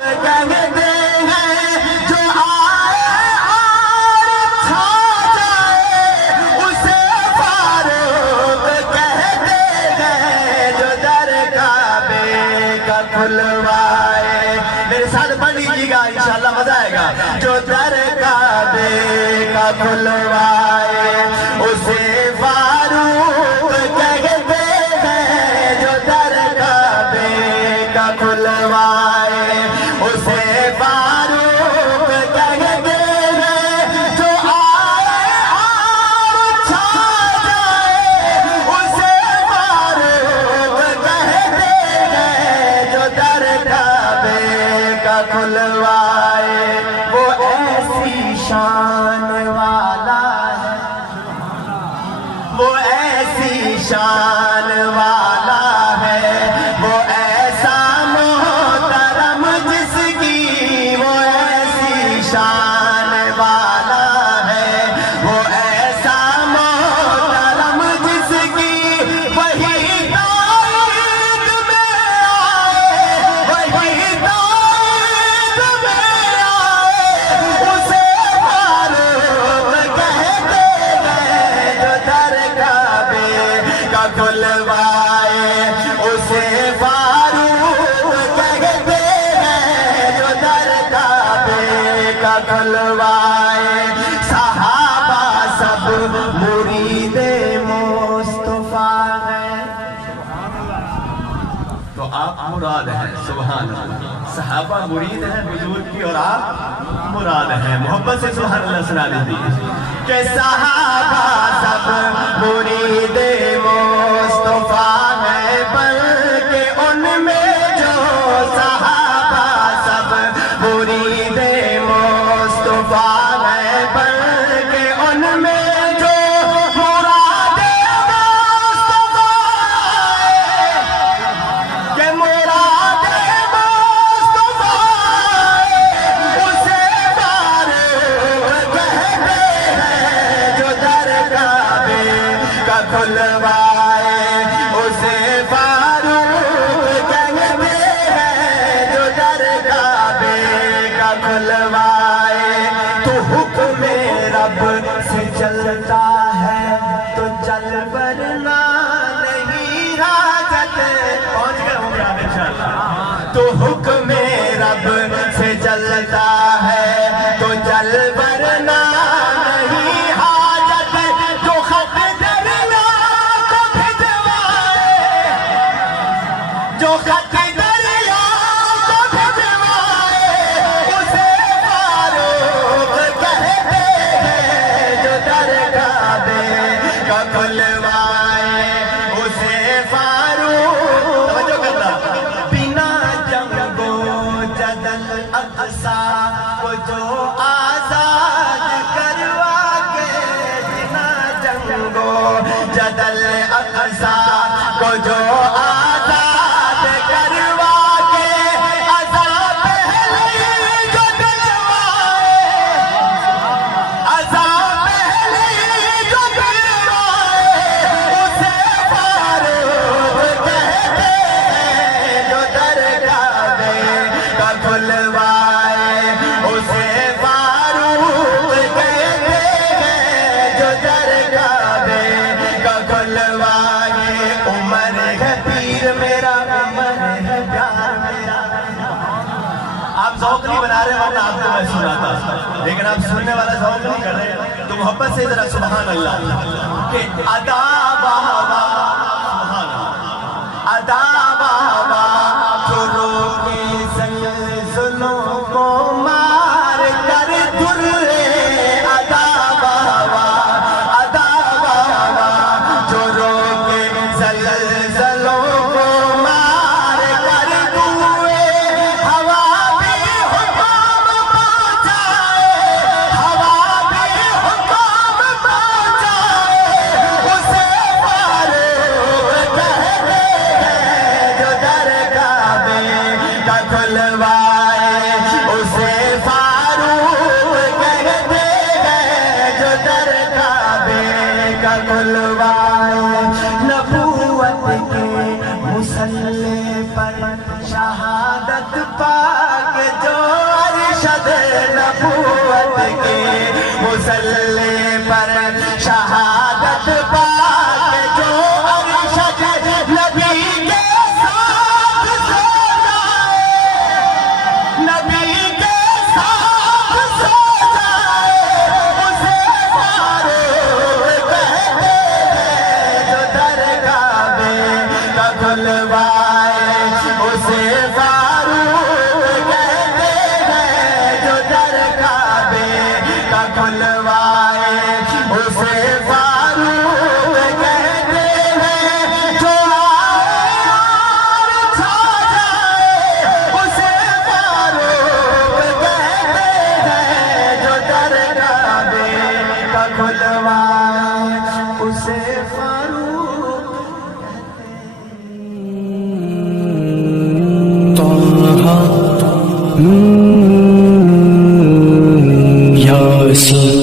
کہتے ہیں جو آئے اور چھا جائے اسے فاروق کہتے ہیں، جو در کعبے کا کھلوائے، میرے ساتھ پڑھ لیجیے گا انشاءاللہ مزہ آئے گا، جو در کعبے کا کھلوائے اسے فاروق کہتے ہیں، جو در کعبے کا کھلوائے اسے فاروق کہتے ہیں، جو آئے اور چھا جائے اسے فاروق کہتے ہیں، جو در کعبے کا کھلوائے وہ ایسی شان والا ہے، وہ ایسی شان والا ہے، وہ ایسا محترم جس کی، وہ ایسی شان والا ہے، وہ ایسا محترم جس کی، وہی تائید میں آئے، وہی تائید میں آئے، اسے فاروق کہتے ہیں، جو در کعبے کا کھلوائے اسے فاروق کہتے ہیں، جو در کعبے کا کھلوائے، صحابہ سب مرید مصطفیٰ ہیں، تو آپ مراد ہیں، سبحان اللہ، صحابہ مرید ہیں حضور کی اور آپ مراد ہیں، محبت سے سبحان اللہ سنا دیجیے کہ صحابہ سب مرید مصطفیٰ ہیں، بلکہ ان میں جو صحابہ سب مرید مصطفیٰ ہیں، بلکہ ان میں جو مراد مصطفیٰ ہے، کہ مراد مصطفیٰ ہے، اسے فاروق کہتے ہیں، جو در کعبے کا کھلوائے اسے فاروق کہتے ہیں، جو در کعبے کا کھلوائے، تو حکم رب سے چلتا ہے تو چل ورنہ نہیں حاجت، پہنچ گئے ہوں گے آپ انشاءاللہ، تو حکم رب سے چلتا ہے تو چل ورنہ نہیں حاجت، جو خط دریا کو بھجوائے، جو خط دریا کو بھجوائے، اسے فاروق کہتے ہیں، جو در کعبے کا کھلوائے اسے فاروق، توجہ کرنا، بنا جنگ و جدل اقصیٰ کو جو آزاد کروا کے، بنا جنگ و جدل اقصیٰ کو جو آزاد کروا کے، عذاب پہلے جو دلوائے، عذاب پہلے جو دلوائے، اسے فاروق کہتے ہیں، جو در کعبے کا کھلوائے اسے فاروق کہتے ہیں، جو در کعبے کا کھلوائے، عمر ہے پیر میرا، عمر ہے پیار میرا، آپ ذوق نہیں بنا رہے ورنہ آپ کو میں سناتا، لیکن آپ سننے والا ذوق نہیں کر رہے، تو محبت سے ذرا سبحان اللہ، کہ ادا بہوا، سبحان اللہ، ادا بہوا جو روکے زلزلوں کو مار کر درے، ادا بہوا، ادا بہوا جو روکے زلزلوں کو مار کر درے، ہوا بھی حکام پہنچائے، ہوا بھی حکام پہنچائے، اسے فاروق کہتے ہیں، جو در کعبے کا کھلوائے ارشد نبوت کے مسلے پر شہادت پا کے جو ارشد نبی کے ساتھ سو جائے، نبی کے ساتھ سو جائے، اسے فاروق کہتے ہیں جو درگاہ میں کا کھلوائے، اسے فاروق کہتے ہیں جو درگاہ میں کا کھلوائے، اسے فاروق کہتے ہیں جو آئے اور چھا جائے، اسے فاروق کہتے ہیں جو درگاہ میں کا کھلوائے، اسے فاروق طه ياسين